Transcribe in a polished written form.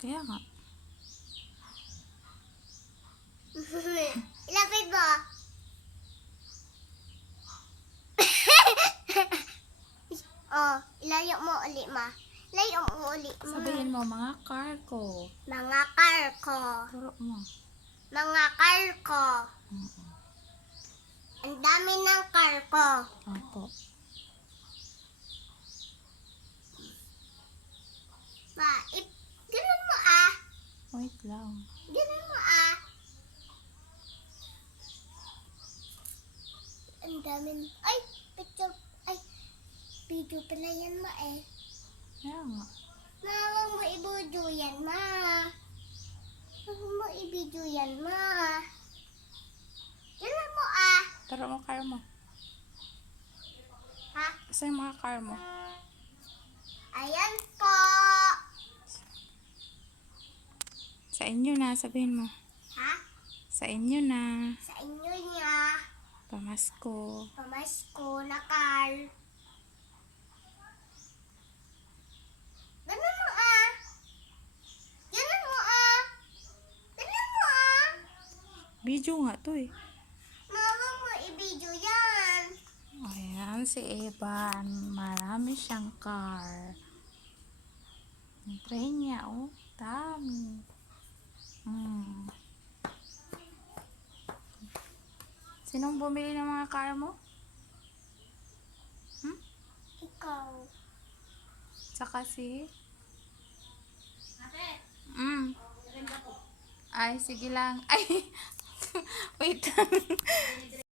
Kaya nga. Ilapit mo. Oh, ilayo mo uli, ma. Ilayo mo uli, ma. Sabihin mo, mga car ko. Mga car ko. Turo mo. Mga car ko. Oo. Ang dami ng car ko. Opo. Ma, ganun mo ah. Wait lang. Ganun mo ah. Ang dami. Ay, picture. Ay, video pala yan, ma eh. Kaya nga. Ma, huwag mo i-video yan, ma. Huwag mo i-video yan, ma. Ganun mo ah. Turo mo car mo. Ha? Isa yung mga car mo. Ayan po. Sa inyo na, sabihin mo. Ha? Sa inyo na. Sa inyo niya. Pamasko. Pamasko na car. Ganun mo ah. Ganun mo ah. Ganun mo ah. Video nga to eh. Huwag mo i-video yan. Ayan, si Evan. Marami siyang car. Ang train niya, oh. Dami. Sinong bumili ng mga car mo? Ikaw. Tsaka si... Ay, sige lang. Ay, wait lang.